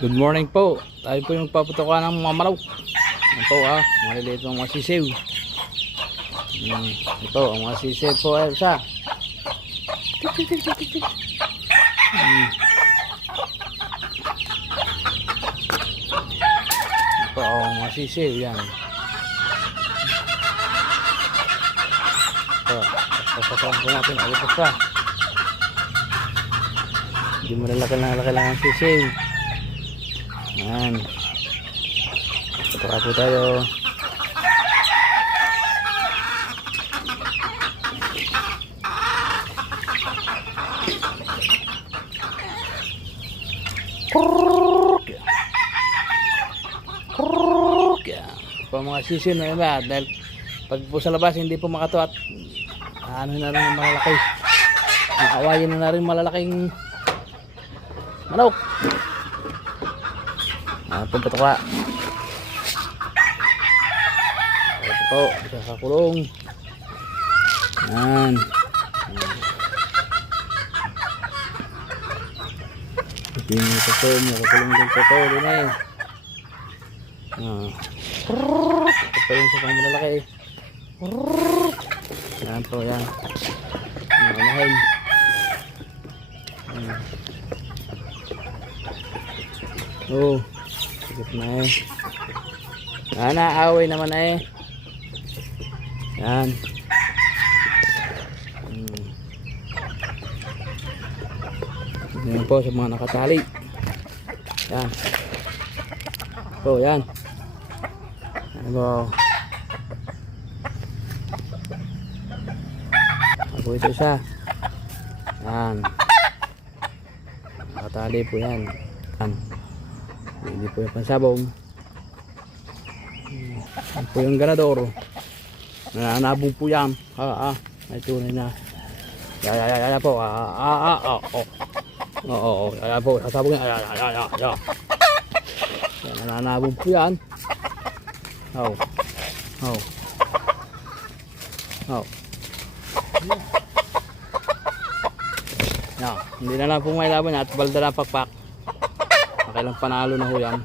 Good morning po. Tayo po yung magpaputukan ng mga manok. Ito maliliit ng mga sisiw. Ito, ang mga sisiw po ay isa. Ito, ang mga sisiw yan. Ito, pasasahan po natin. Alipas pa. Hindi mo lalaki lang ang sisiw. Yan. Patuka po tayo. Pa mga sisiw na iba dahil pag po sa labas hindi po makatuat, ano na rin yung malalaki, awayin na rin malalaking manok. Pumputuka. Ito po, isa sa kulong. Yan. Ito yung ito, makakulong din ito. Din eh. Ito pa yung sa pang malalaki. Yan po, yan. Nakanahin. Oh. Sigit na eh. Naaway naman eh. Yan. Yan po sa mga nakatali. Yan. Oh, yan. Ano po. Ako ito isa. Yan. Nakatali po yan. Yan. Hindi po yung pansabong. Yan po yung ganador. Nananabong po yan. May tunay na. Ya po. Ya po. Sasabong yan. Ya. Nananabong po yan. Hindi na lang po may laban at balda na pakpak. Kailang panalo na ho yan.